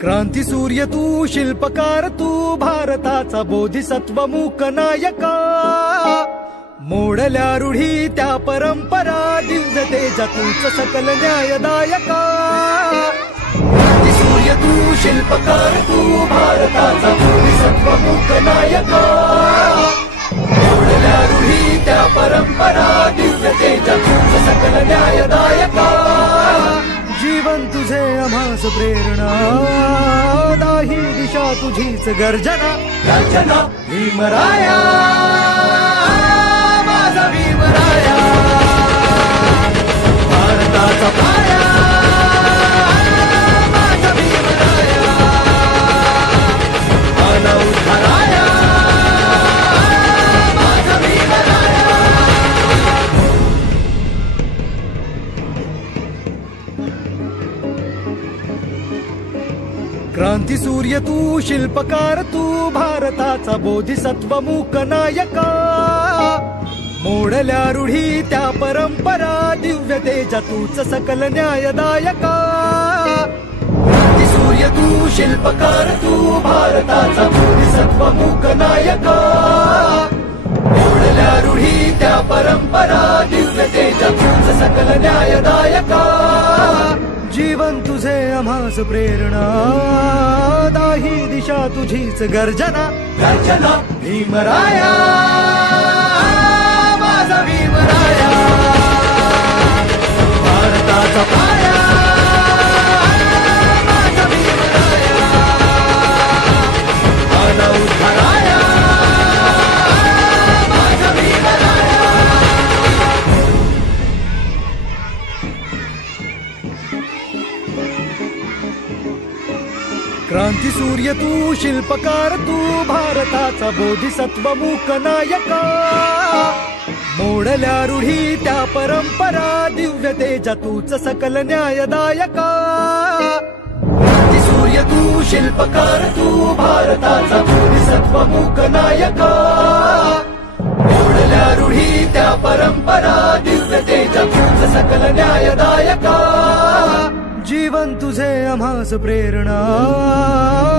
क्रांती सूर्य तू, शिल्पकार तू, भारताचा बोधिसत्व मूक नायका. मोडल्या रूढी त्या परंपरा, दिव्य तेजा तूच सकल न्यायदायका. क्रांती सूर्य तू, शिल्पकार तू, भारताचा बोधिसत्व मूक नायका. मोडल्या रूढी त्या परंपरा, दिव्य तेजा तूच सकल न्यायदायका. जीवन तुझे आम्हास प्रेरणा, दाही दिशा तुझीच गर्जना. गर्जना भीमराया, माझा भीमराया, भारताचा पाया, माझा भीमराया, आला उद्धाराया, माझा भीमराया. क्रांती सूर्य तू, शिल्पकार तू, भारताचा बोधिसत्व मूक नायका. मोडल्या रूढी त्या परंपरा, दिव्य तेजा तूच सकल न्यायदायका. क्रांती सूर्य तू, शिल्पकार तू, भारताचा बोधिसत्व मूक नायका. मोडल्या रूढी त्या परंपरा, दिव्य तेजा तूच सकल न्यायदायका. जीवन तुझे आम्हास प्रेरणा, दाही दिशा तुझीच गर्जना. गर्जना भीमराया, माझा भीमराया, भारताचा पाया, माझा भीमराया, आला उद्धाराया, माझा भीमराया. क्रांती सूर्य तू, शिल्पकार तू, भारताचा बोधिसत्व मूक नायका. मोडल्या रूढी त्या परंपरा, दिव्य तेजा तूच सकल न्यायदायका. क्रांती सूर्य तू, शिल्पकार तू, भारताचा बोधिसत्व मूक नायका. मोडल्या रूढी त्या परंपरा, दिव्य तेजा तूच सकल न्यायदायका. जीवन तुझे आम्हास प्रेरणा,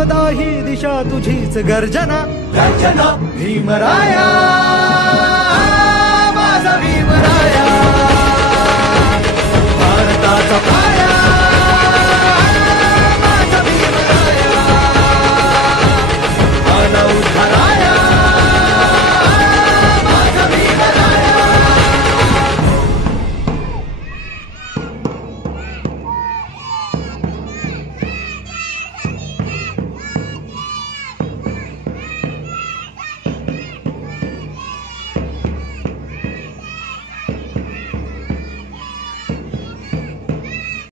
दाही दिशा तुझीच गर्जना. गर्जना भीमराया, माझा भीमराया, भारताचा पाया.